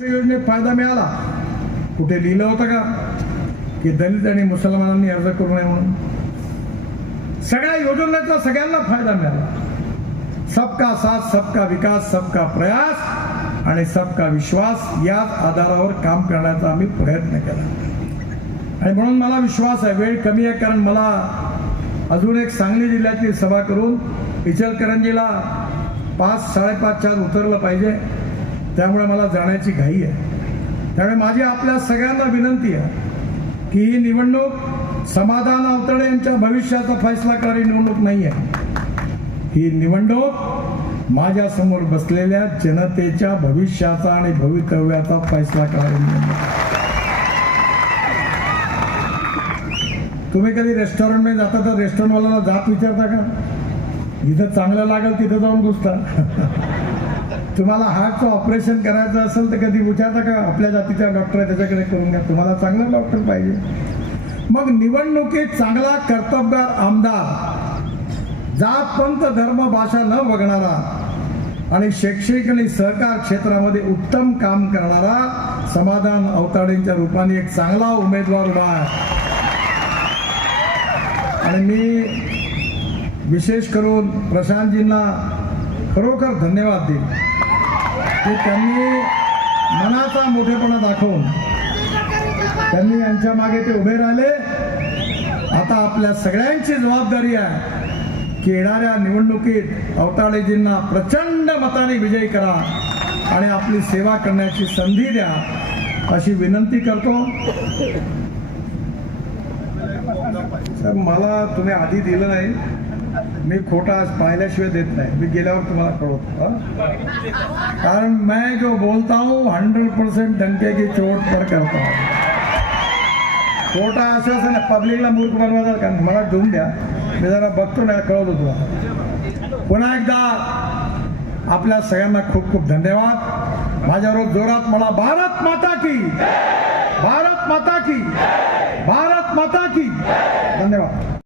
योजनेत फायदा मिळाला. कुठे लिहिलं होतं का? की दलित आणि मुसलमानांनी अर्ज करू नये म्हणून. सगळ्या योजनेचा सगळ्यांना फायदा मिळाला. सबका साथ सबका विकास सबका प्रयास आणि सबका विश्वास याच आधारावर काम करण्याचा आम्ही प्रयत्न केला. आणि म्हणून मला विश्वास आहे. वेळ कमी आहे कारण मला अजून एक सांगली जिल्ह्यातली सभा करून इचलकरंजीला पाच साडेपाचच्या चार उतरलं पाहिजे. त्यामुळे मला जाण्याची घाई आहे. त्यामुळे माझी आपल्या सगळ्यांना विनंती आहे की ही निवडणूक समाधान अवतडे यांच्या भविष्याचा फैसला करणारी निवडणूक नाही आहे. ही निवडणूक माझ्यासमोर बसलेल्या जनतेच्या भविष्याचा आणि भवितव्याचा फैसला करणारी निवडणूक तुम्ही कधी रेस्टॉरंटमध्ये जाता तर रेस्टॉरंटवाल्याला जात विचारता का? जिथं चांगलं लागेल तिथं जाऊन घुसता. तुम्हाला हार्टचं ऑपरेशन करायचं असेल तर कधी विचारता का? आपल्या जातीच्या डॉक्टर आहे त्याच्याकडे करून घ्या. तुम्हाला चांगला डॉक्टर पाहिजे. मग निवडणुकीत चांगला कर्तबगार आमदार जात पंत धर्म भाषा न बघणारा आणि शैक्षणिक आणि सहकार क्षेत्रामध्ये उत्तम काम करणारा समाधान अवताडेंच्या रूपाने एक चांगला उमेदवार उभा आहे. आणि मी विशेष करून प्रशांतजींना खरोखर धन्यवाद देईन. की त्यांनी मनाचा मोठेपणा दाखवून त्यांनी यांच्या मागे ते उभे राहिले. आता आपल्या सगळ्यांची जबाबदारी आहे की येणाऱ्या निवडणुकीत अवताळेजींना प्रचंड मताने विजयी करा आणि आपली सेवा करण्याची संधी द्या अशी विनंती करतो. सर मला तुम्ही आधी दिलं नाही. मी खोटा आज पाहिल्याशिवाय देत नाही. मी गेल्यावर तुम्हाला कळवतो कारण मैं जो बोलता हूँ हंड्रेड परसेंट डंके की चोट पर करता हूँ. खोटा आश्वासन पब्लिकला मूर्ख बनवायचा का? मला ठेवून द्या. मी जरा बघतो ना कळवतो तुला पुन्हा एकदा आपल्या सगळ्यांना खूप खूप धन्यवाद. माझ्यावर जोरात मला भारत माता की भारत माता की भारत माता की धन्यवाद.